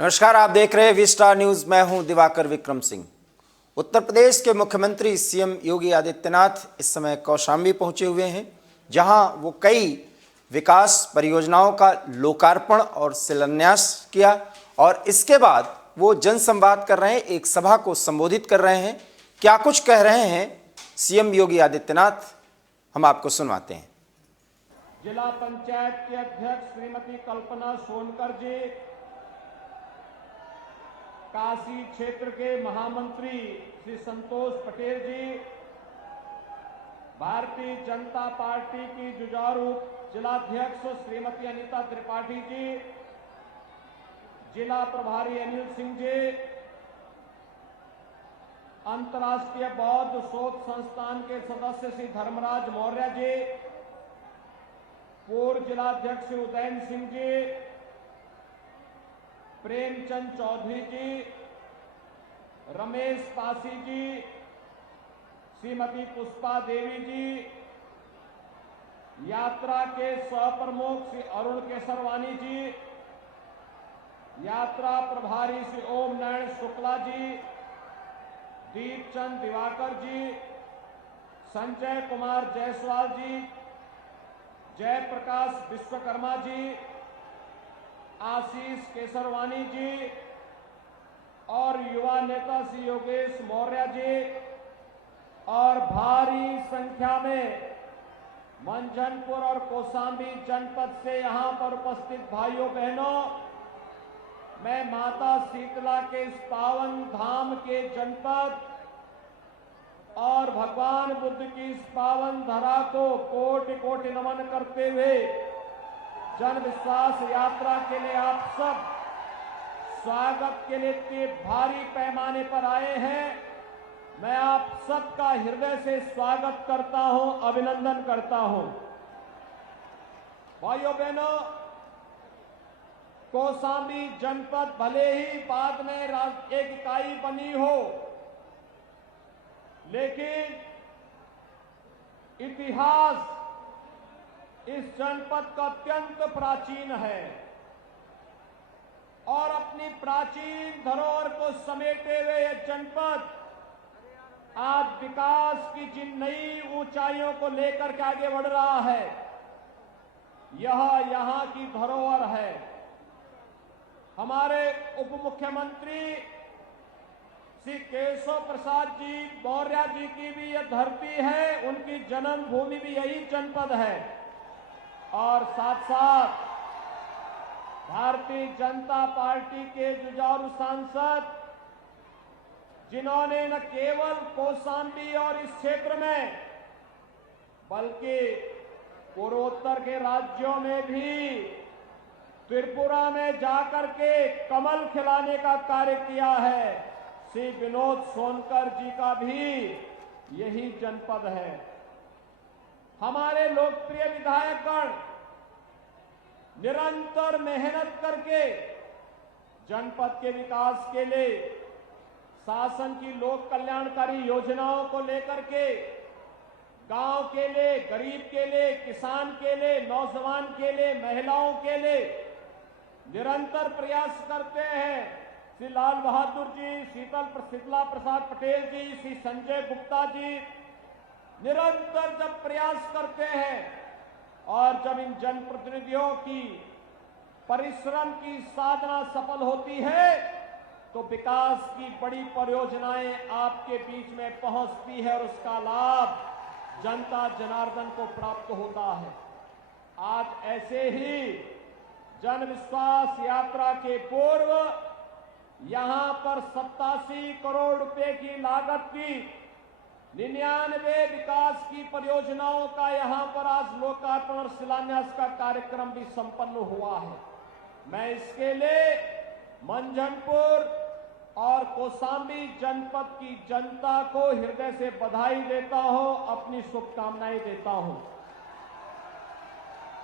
नमस्कार, आप देख रहे हैं वी स्टार न्यूज। मैं हूं दिवाकर विक्रम सिंह। उत्तर प्रदेश के मुख्यमंत्री सीएम योगी आदित्यनाथ इस समय कौशाम्बी पहुंचे हुए हैं, जहां वो कई विकास परियोजनाओं का लोकार्पण और शिलान्यास किया और इसके बाद वो जनसंवाद कर रहे हैं, एक सभा को संबोधित कर रहे हैं। क्या कुछ कह रहे हैं सीएम योगी आदित्यनाथ, हम आपको सुनवाते हैं। जिला पंचायत के अध्यक्ष श्रीमती कल्पना सोनकर जी, काशी क्षेत्र के महामंत्री श्री संतोष पटेल जी, भारतीय जनता पार्टी की जुझारू जिलाध्यक्ष श्रीमती अनीता त्रिपाठी जी, जिला प्रभारी अनिल सिंह जी, अंतर्राष्ट्रीय बौद्ध शोध संस्थान के सदस्य श्री धर्मराज मौर्य जी, पूर्व जिलाध्यक्ष उदयन सिंह जी, प्रेमचंद चौधरी जी, रमेश पासी जी, श्रीमती पुष्पा देवी जी, यात्रा के सहप्रमुख श्री अरुण केसरवानी जी, यात्रा प्रभारी श्री ओम नारायण शुक्ला जी, दीपचंद दिवाकर जी, संजय कुमार जायसवाल जी, जयप्रकाश विश्वकर्मा जी, आशीष केसरवानी जी और युवा नेता श्री योगेश मौर्य जी और भारी संख्या में मंझनपुर और कौशाम्बी जनपद से यहां पर उपस्थित भाइयों बहनों, मैं माता शीतला के इस पावन धाम के जनपद और भगवान बुद्ध की इस पावन धरा को कोटि कोटि नमन करते हुए जन विश्वास यात्रा के लिए आप सब स्वागत के लिए इतने भारी पैमाने पर आए हैं। मैं आप सबका हृदय से स्वागत करता हूं, अभिनंदन करता हूं। भाइयों बहनों, कौशाम्बी जनपद भले ही बाद में एक इकाई बनी हो, लेकिन इतिहास इस जनपद का अत्यंत प्राचीन है और अपनी प्राचीन धरोहर को समेटे हुए यह जनपद आज विकास की जिन नई ऊंचाइयों को लेकर के आगे बढ़ रहा है, यह यहां की धरोहर है। हमारे उप मुख्यमंत्री श्री केशव प्रसाद जी मौर्य जी की भी यह धरती है, उनकी जन्मभूमि भी यही जनपद है और साथ साथ भारतीय जनता पार्टी के जुझारू सांसद, जिन्होंने न केवल कौशाम्बी और इस क्षेत्र में बल्कि पूर्वोत्तर के राज्यों में भी त्रिपुरा में जाकर के कमल खिलाने का कार्य किया है, श्री विनोद सोनकर जी का भी यही जनपद है। हमारे लोकप्रिय विधायकगण निरंतर मेहनत करके जनपद के विकास के लिए, शासन की लोक कल्याणकारी योजनाओं को लेकर के, गांव के लिए, गरीब के लिए, किसान के लिए, नौजवान के लिए, महिलाओं के लिए निरंतर प्रयास करते हैं। श्री लाल बहादुर जी, शीतला प्रसाद पटेल जी, श्री संजय गुप्ता जी निरंतर जब प्रयास करते हैं और जब इन जनप्रतिनिधियों की परिश्रम की साधना सफल होती है तो विकास की बड़ी परियोजनाएं आपके बीच में पहुंचती है और उसका लाभ जनता जनार्दन को प्राप्त होता है। आज ऐसे ही जन विश्वास यात्रा के पूर्व यहां पर 87 करोड़ रुपए की लागत की 99 विकास की परियोजनाओं का यहां पर आज लोकार्पण और शिलान्यास का कार्यक्रम भी संपन्न हुआ है। मैं इसके लिए मंझनपुर और कौशाम्बी जनपद की जनता को हृदय से बधाई देता हूं, अपनी शुभकामनाएं देता हूं।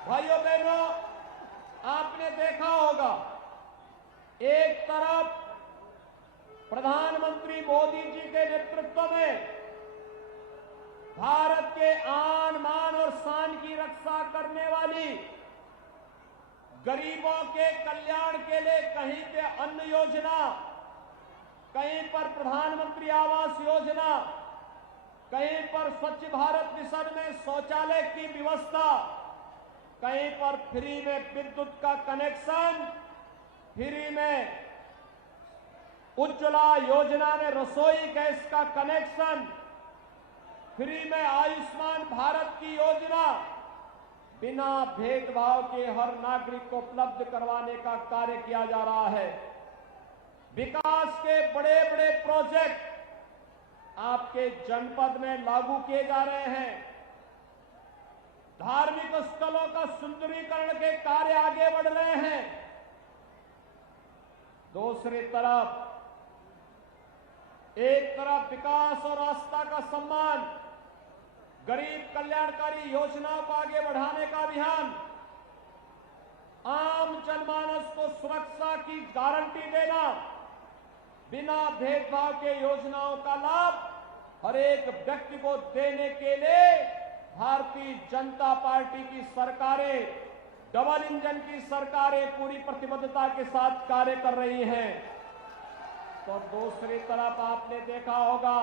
भाइयों बहनों, आपने देखा होगा, एक तरफ प्रधानमंत्री मोदी जी के नेतृत्व में भारत के आन मान और शान की रक्षा करने वाली गरीबों के कल्याण के लिए कहीं पे अन्न योजना, कहीं पर प्रधानमंत्री आवास योजना, कहीं पर स्वच्छ भारत मिशन में शौचालय की व्यवस्था, कहीं पर फ्री में विद्युत का कनेक्शन, फ्री में उज्ज्वला योजना में रसोई गैस का कनेक्शन, फ्री में आयुष्मान भारत की योजना, बिना भेदभाव के हर नागरिक को उपलब्ध करवाने का कार्य किया जा रहा है। विकास के बड़े बड़े प्रोजेक्ट आपके जनपद में लागू किए जा रहे हैं। धार्मिक स्थलों का सुंदरीकरण के कार्य आगे बढ़ रहे हैं। दूसरी तरफ एक तरफ विकास और आस्था का सम्मान, गरीब कल्याणकारी योजनाओं को आगे बढ़ाने का अभियान, आम जनमानस को सुरक्षा की गारंटी देना, बिना भेदभाव के योजनाओं का लाभ हर एक व्यक्ति को देने के लिए भारतीय जनता पार्टी की सरकारें, डबल इंजन की सरकारें पूरी प्रतिबद्धता के साथ कार्य कर रही हैं। तो दूसरी तरफ आपने देखा होगा,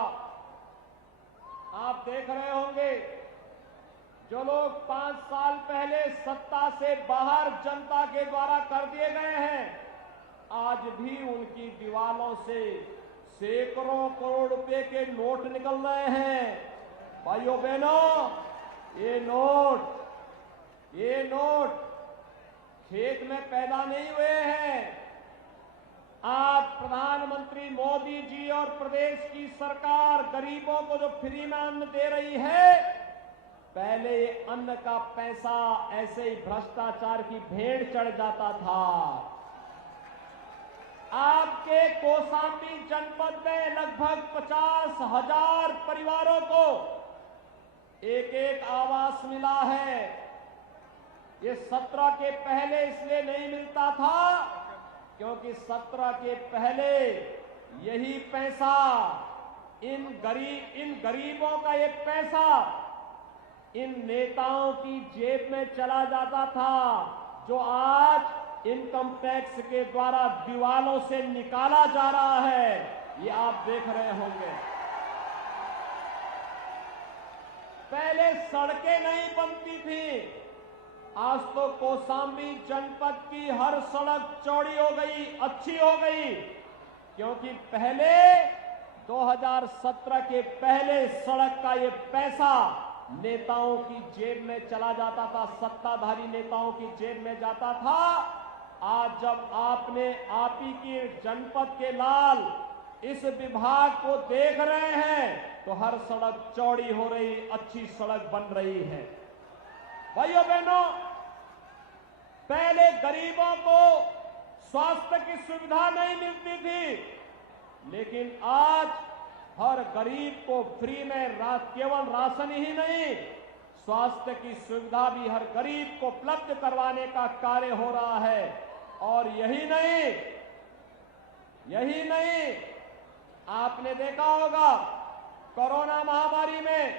आप देख रहे होंगे, जो लोग 5 साल पहले सत्ता से बाहर जनता के द्वारा कर दिए गए हैं, आज भी उनकी दीवालों से सैकड़ों करोड़ रुपए के नोट निकल रहे हैं। भाइयों बहनों, ये नोट खेत में पैदा नहीं हुए हैं। आज प्रधानमंत्री मोदी जी और प्रदेश की सरकार गरीबों को जो फ्री में अन्न दे रही है, पहले ये अन्न का पैसा ऐसे ही भ्रष्टाचार की भेंट चढ़ जाता था। आपके कौशाम्बी जनपद में लगभग 50,000 परिवारों को एक एक आवास मिला है। ये 17 के पहले इसलिए नहीं मिलता था क्योंकि 17 के पहले यही पैसा इन गरीबों का ये पैसा इन नेताओं की जेब में चला जाता था, जो आज इनकम टैक्स के द्वारा दीवालों से निकाला जा रहा है। ये आप देख रहे होंगे। पहले सड़कें नहीं बनती थी, आज तो कौशाम्बी जनपद की हर सड़क चौड़ी हो गई, अच्छी हो गई, क्योंकि पहले 2017 के पहले सड़क का ये पैसा नेताओं की जेब में चला जाता था, सत्ताधारी नेताओं की जेब में जाता था। आज जब आपने आप ही के जनपद के लाल इस विभाग को देख रहे हैं तो हर सड़क चौड़ी हो रही, अच्छी सड़क बन रही है। भाइयों बहनों, पहले गरीबों को स्वास्थ्य की सुविधा नहीं मिलती थी, लेकिन आज हर गरीब को फ्री में केवल राशन ही नहीं, स्वास्थ्य की सुविधा भी हर गरीब को उपलब्ध करवाने का कार्य हो रहा है। और यही नहीं, आपने देखा होगा कोरोना महामारी में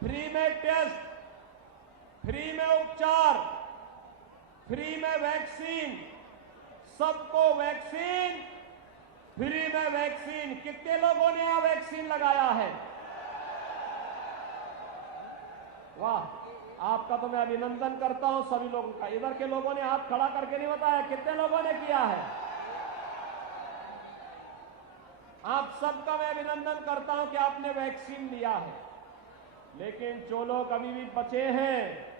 फ्री में टेस्ट, फ्री में उपचार, फ्री में वैक्सीन, सबको वैक्सीन, फ्री में वैक्सीन। कितने लोगों ने यहां वैक्सीन लगाया है? वाह, आपका तो मैं अभिनंदन करता हूं सभी लोगों का। इधर के लोगों ने हाथ खड़ा करके नहीं बताया कितने लोगों ने किया है। आप सबका मैं अभिनंदन करता हूं कि आपने वैक्सीन लिया है। लेकिन जो लोग अभी भी बचे हैं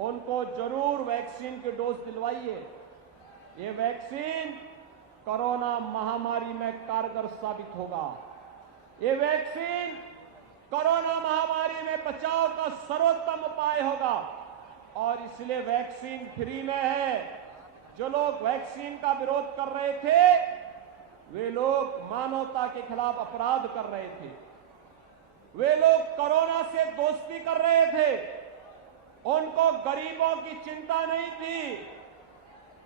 उनको जरूर वैक्सीन की डोज दिलवाइए। ये वैक्सीन कोरोना महामारी में कारगर साबित होगा। ये वैक्सीन कोरोना महामारी में बचाव का सर्वोत्तम उपाय होगा और इसलिए वैक्सीन फ्री में है। जो लोग वैक्सीन का विरोध कर रहे थे वे लोग मानवता के खिलाफ अपराध कर रहे थे। वे लोग कोरोना से दोस्ती कर रहे थे। उनको गरीबों की चिंता नहीं थी,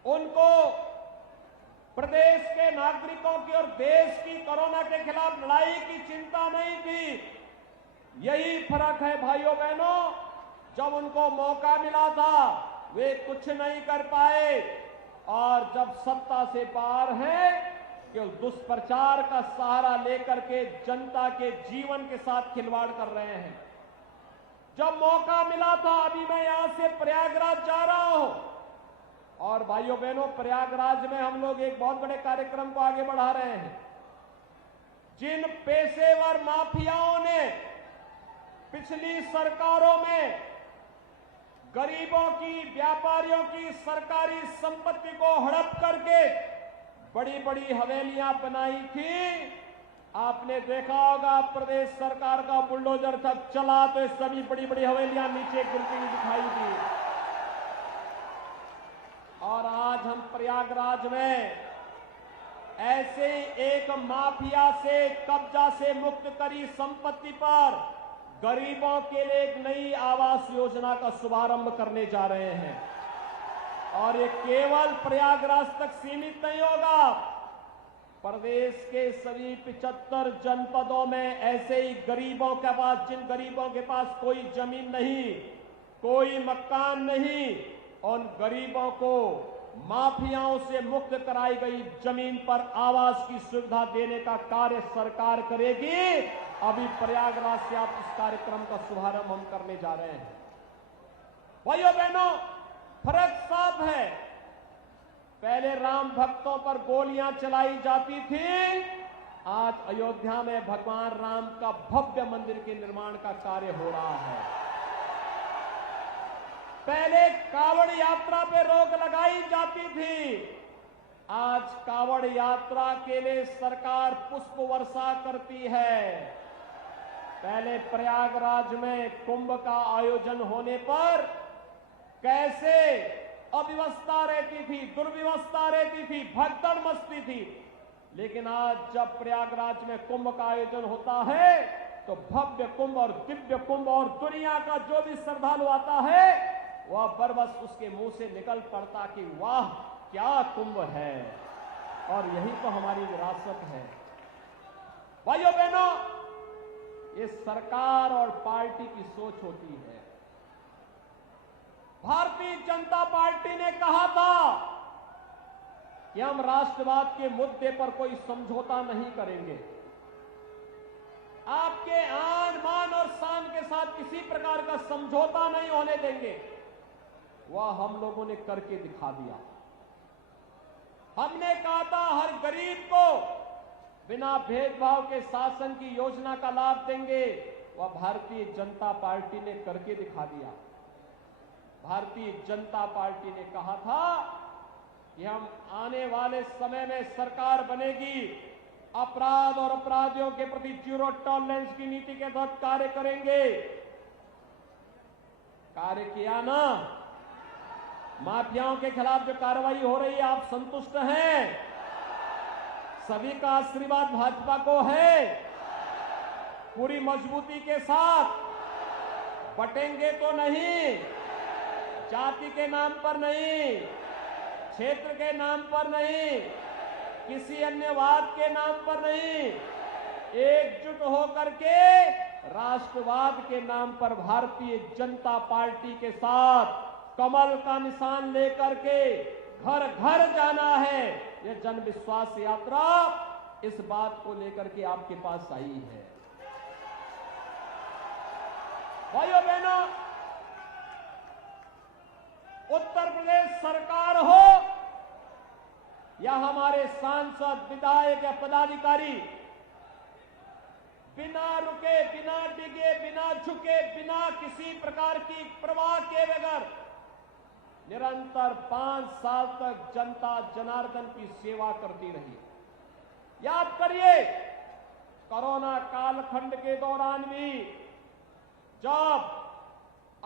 उनको प्रदेश के नागरिकों की और देश की कोरोना के खिलाफ लड़ाई की चिंता नहीं थी। यही फर्क है भाइयों बहनों। जब उनको मौका मिला था वे कुछ नहीं कर पाए, और जब सत्ता से बाहर हैं केवल दुष्प्रचार का सहारा लेकर के जनता के जीवन के साथ खिलवाड़ कर रहे हैं। जब मौका मिला था, अभी मैं यहां से प्रयागराज जा रहा हूं और भाइयों बहनों, प्रयागराज में हम लोग एक बहुत बड़े कार्यक्रम को आगे बढ़ा रहे हैं। जिन पेशेवर माफियाओं ने पिछली सरकारों में गरीबों की, व्यापारियों की सरकारी संपत्ति को हड़प करके बड़ी बड़ी हवेलियां बनाई थी, आपने देखा होगा प्रदेश सरकार का बुलडोजर जब चला तो सभी बड़ी बड़ी हवेलियां नीचे गिरती हुई दिखाई दी। और आज हम प्रयागराज में ऐसे ही एक माफिया से, कब्जा से मुक्त करी संपत्ति पर गरीबों के लिए एक नई आवास योजना का शुभारंभ करने जा रहे हैं। और ये केवल प्रयागराज तक सीमित नहीं होगा, प्रदेश के सभी 75 जनपदों में ऐसे ही गरीबों के पास, जिन गरीबों के पास कोई जमीन नहीं, कोई मकान नहीं, उन गरीबों को माफियाओं से मुक्त कराई गई जमीन पर आवास की सुविधा देने का कार्य सरकार करेगी। अभी प्रयागराज से आप इस कार्यक्रम का शुभारंभ हम करने जा रहे हैं। भाइयों बहनों, फर्क साफ है। पहले राम भक्तों पर गोलियां चलाई जाती थी, आज अयोध्या में भगवान राम का भव्य मंदिर के निर्माण का कार्य हो रहा है। पहले कावड़ यात्रा पे रोक लगाई जाती थी, आज कावड़ यात्रा के लिए सरकार पुष्प वर्षा करती है। पहले प्रयागराज में कुंभ का आयोजन होने पर कैसे अव्यवस्था रहती थी, दुर्व्यवस्था रहती थी, भगदड़ मचती थी, लेकिन आज जब प्रयागराज में कुंभ का आयोजन होता है तो भव्य कुंभ और दिव्य कुंभ, और दुनिया का जो भी श्रद्धालु आता है वह बरबस उसके मुंह से निकल पड़ता कि वाह क्या कुंभ है। और यही तो हमारी विरासत है। भाइयों बहनों, ये सरकार और पार्टी की सोच होती है। भारतीय जनता पार्टी ने कहा था कि हम राष्ट्रवाद के मुद्दे पर कोई समझौता नहीं करेंगे, आपके आन मान और शान के साथ किसी प्रकार का समझौता नहीं होने देंगे। वह हम लोगों ने करके दिखा दिया। हमने कहा था हर गरीब को बिना भेदभाव के शासन की योजना का लाभ देंगे, वह भारतीय जनता पार्टी ने करके दिखा दिया। भारतीय जनता पार्टी ने कहा था कि हम आने वाले समय में सरकार बनेगी, अपराध और अपराधियों के प्रति जीरो टॉलरेंस की नीति के तहत कार्य करेंगे। कार्य किया ना? माफियाओं के खिलाफ जो कार्रवाई हो रही है, आप संतुष्ट हैं? सभी का आशीर्वाद भाजपा को है। पूरी मजबूती के साथ बटेंगे तो नहीं, जाति के नाम पर नहीं, क्षेत्र के नाम पर नहीं, किसी अन्य वाद के नाम पर नहीं, एकजुट होकर के राष्ट्रवाद के नाम पर भारतीय जनता पार्टी के साथ कमल का निशान लेकर के घर घर जाना है। यह जन विश्वास यात्रा इस बात को लेकर के आपके पास आई है। भाइयों बहनों, उत्तर प्रदेश सरकार हो या हमारे सांसद, विधायक या पदाधिकारी, बिना रुके, बिना डिगे, बिना झुके, बिना किसी प्रकार की परवाह के बगैर निरंतर 5 साल तक जनता जनार्दन की सेवा करती रही। याद करिए, कोरोना कालखंड के दौरान भी जब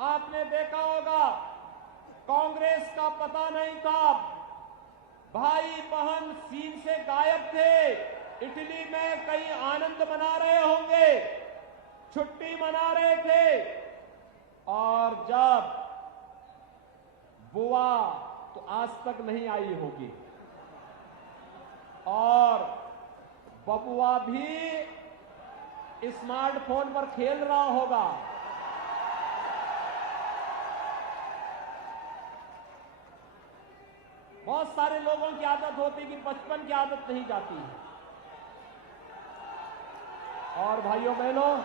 आपने देखा होगा कांग्रेस का पता नहीं था, भाई बहन सीन से गायब थे, इटली में कहीं आनंद मना रहे होंगे, छुट्टी मना रहे थे, और जब बुआ तो आज तक नहीं आई होगी, और बबुआ भी स्मार्टफोन पर खेल रहा होगा। बहुत सारे लोगों की आदत होती है कि बचपन की आदत नहीं जाती है। और भाइयों बहनों,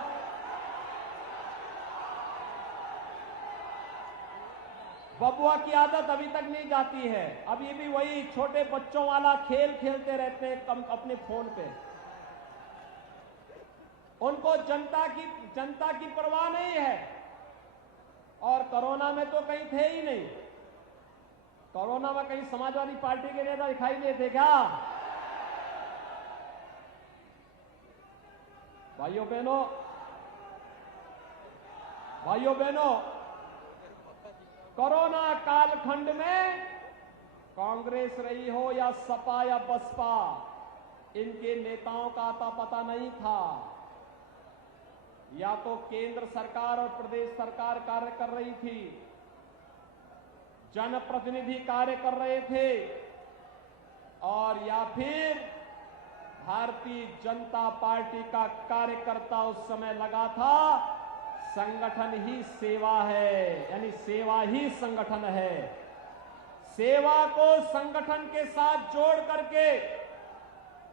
बबुआ की आदत अभी तक नहीं जाती है। अभी भी वही छोटे बच्चों वाला खेल खेलते रहते हैं अपने फोन पे। उनको जनता की परवाह नहीं है। और कोरोना में तो कहीं थे ही नहीं। कोरोना में कहीं समाजवादी पार्टी के नेता दिखाई नहीं थे क्या? भाइयों बहनों, कोरोना कालखंड में कांग्रेस रही हो या सपा या बसपा, इनके नेताओं का आता पता नहीं था। या तो केंद्र सरकार और प्रदेश सरकार कार्य कर रही थी, जनप्रतिनिधि कार्य कर रहे थे, और या फिर भारतीय जनता पार्टी का कार्यकर्ता उस समय लगा था संगठन ही सेवा है, यानी सेवा ही संगठन है। सेवा को संगठन के साथ जोड़ करके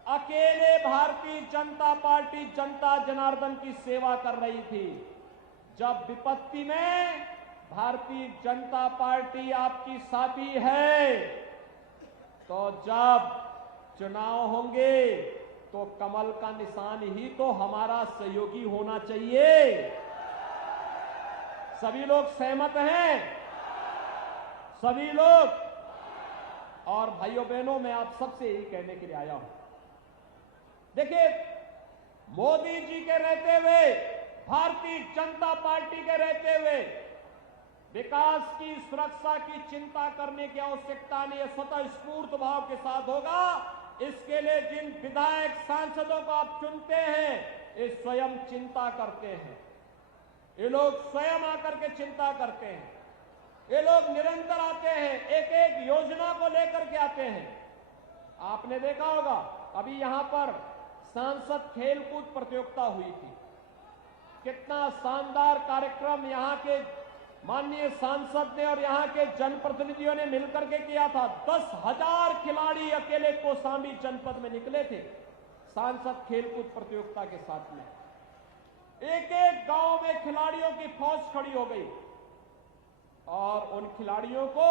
अकेले भारतीय जनता पार्टी जनता जनार्दन की सेवा कर रही थी। जब विपत्ति में भारतीय जनता पार्टी आपकी साथी है, तो जब चुनाव होंगे तो कमल का निशान ही तो हमारा सहयोगी होना चाहिए। सभी लोग सहमत हैं? सभी लोग? और भाइयों बहनों, मैं आप सबसे यही कहने के लिए आया हूं, देखिए, मोदी जी के रहते हुए, भारतीय जनता पार्टी के रहते हुए विकास की, सुरक्षा की चिंता करने की आवश्यकता नहीं है। स्वतः स्फूर्त भाव के साथ होगा। इसके लिए जिन विधायक सांसदों को आप चुनते हैं, ये स्वयं चिंता करते हैं। ये लोग स्वयं आकर के चिंता करते हैं। ये लोग निरंतर आते हैं, एक एक योजना को लेकर के आते हैं। आपने देखा होगा, अभी यहां पर सांसद खेलकूद प्रतियोगिता हुई थी। कितना शानदार कार्यक्रम यहां के माननीय सांसद ने और यहां के जनप्रतिनिधियों ने मिलकर के किया था। 10,000 खिलाड़ी अकेले कौशाम्बी जनपद में निकले थे सांसद खेलकूद प्रतियोगिता के साथ में। एक एक गांव में खिलाड़ियों की फौज खड़ी हो गई और उन खिलाड़ियों को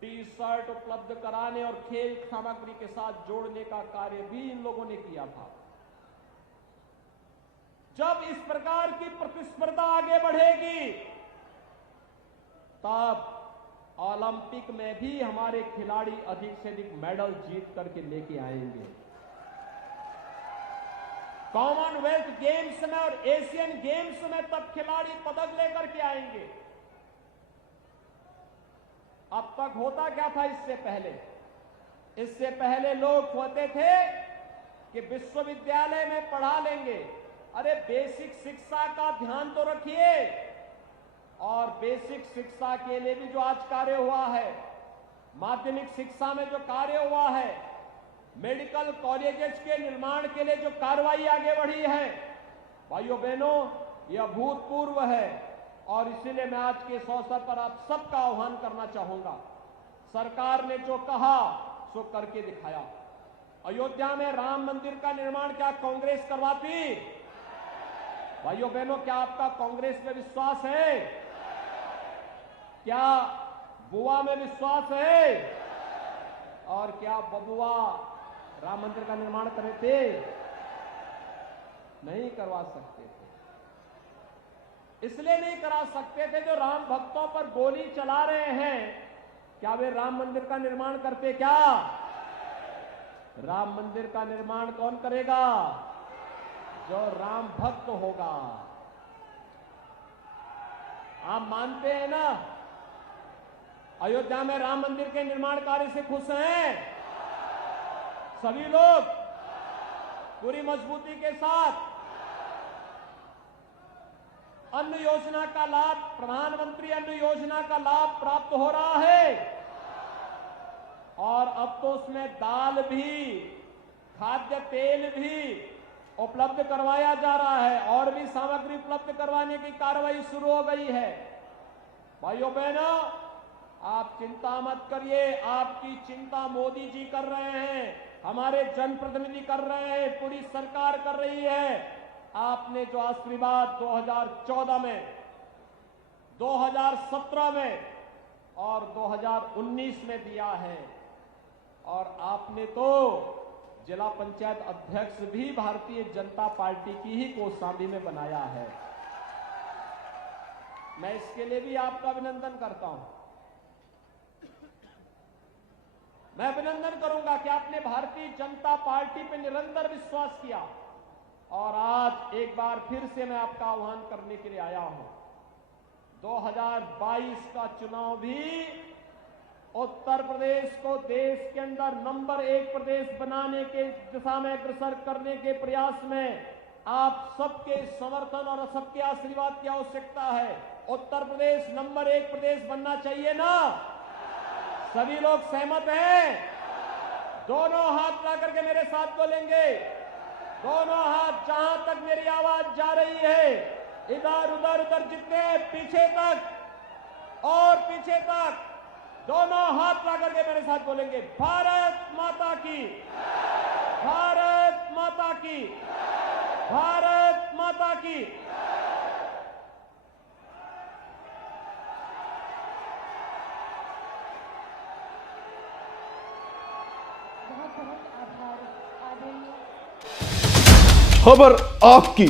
टी शर्ट उपलब्ध कराने और खेल सामग्री के साथ जोड़ने का कार्य भी इन लोगों ने किया था। जब इस प्रकार की प्रतिस्पर्धा आगे बढ़ेगी, तब ओलंपिक में भी हमारे खिलाड़ी अधिक से अधिक मेडल जीत करके लेके आएंगे। कॉमनवेल्थ गेम्स में और एशियन गेम्स में तब खिलाड़ी पदक लेकर के आएंगे। अब तक होता क्या था इससे पहले? इससे पहले लोग होते थे कि विश्वविद्यालय में पढ़ा लेंगे। अरे बेसिक शिक्षा का ध्यान तो रखिए। और बेसिक शिक्षा के लिए भी जो आज कार्य हुआ है, माध्यमिक शिक्षा में जो कार्य हुआ है, मेडिकल कॉलेजेस के निर्माण के लिए जो कार्रवाई आगे बढ़ी है, भाइयों बहनों, यह अभूतपूर्व है। और इसीलिए मैं आज के इस अवसर पर आप सबका आह्वान करना चाहूंगा। सरकार ने जो कहा सो करके दिखाया। अयोध्या में राम मंदिर का निर्माण क्या कांग्रेस करवाती? भाइयों बहनों, क्या आपका कांग्रेस में विश्वास है? क्या बुआ में विश्वास है? और क्या बबुआ राम मंदिर का निर्माण करे थे? नहीं करवा सकते थे। इसलिए नहीं करा सकते थे, जो राम भक्तों पर गोली चला रहे हैं, क्या वे राम मंदिर का निर्माण करते? क्या राम मंदिर का निर्माण कौन करेगा? जो राम भक्त होगा। आप मानते हैं ना, अयोध्या में राम मंदिर के निर्माण कार्य से खुश हैं सभी लोग पूरी मजबूती के साथ। अन्न योजना का लाभ, प्रधानमंत्री अन्न योजना का लाभ प्राप्त हो रहा है। और अब तो उसमें दाल भी, खाद्य तेल भी उपलब्ध करवाया जा रहा है, और भी सामग्री उपलब्ध करवाने की कार्रवाई शुरू हो गई है। भाइयों बहनों, आप चिंता मत करिए, आपकी चिंता मोदी जी कर रहे हैं, हमारे जनप्रतिनिधि कर रहे हैं, पूरी सरकार कर रही है। आपने जो आशीर्वाद 2014 में, 2017 में और 2019 में दिया है, और आपने तो जिला पंचायत अध्यक्ष भी भारतीय जनता पार्टी की ही कौशाम्बी में बनाया है। मैं इसके लिए भी आपका अभिनंदन करता हूं। मैं अभिनंदन करूंगा कि आपने भारतीय जनता पार्टी पर निरंतर विश्वास किया, और आज एक बार फिर से मैं आपका आह्वान करने के लिए आया हूं। 2022 का चुनाव भी उत्तर प्रदेश को देश के अंदर नंबर 1 प्रदेश बनाने के दिशा में अग्रसर करने के प्रयास में आप सबके समर्थन और सबके आशीर्वाद की आवश्यकता है। उत्तर प्रदेश नंबर 1 प्रदेश बनना चाहिए ना? सभी लोग सहमत हैं? दोनों हाथ ला करके मेरे साथ बोलेंगे। दोनों हाथ, जहां तक मेरी आवाज जा रही है, इधर उधर उधर, जितने पीछे तक और पीछे तक, दोनों हाथ ला करके मेरे साथ बोलेंगे, भारत माता की, भारत माता की, भारत माता की। बहुत बहुत आभार आदरणीय। खबर आपकी,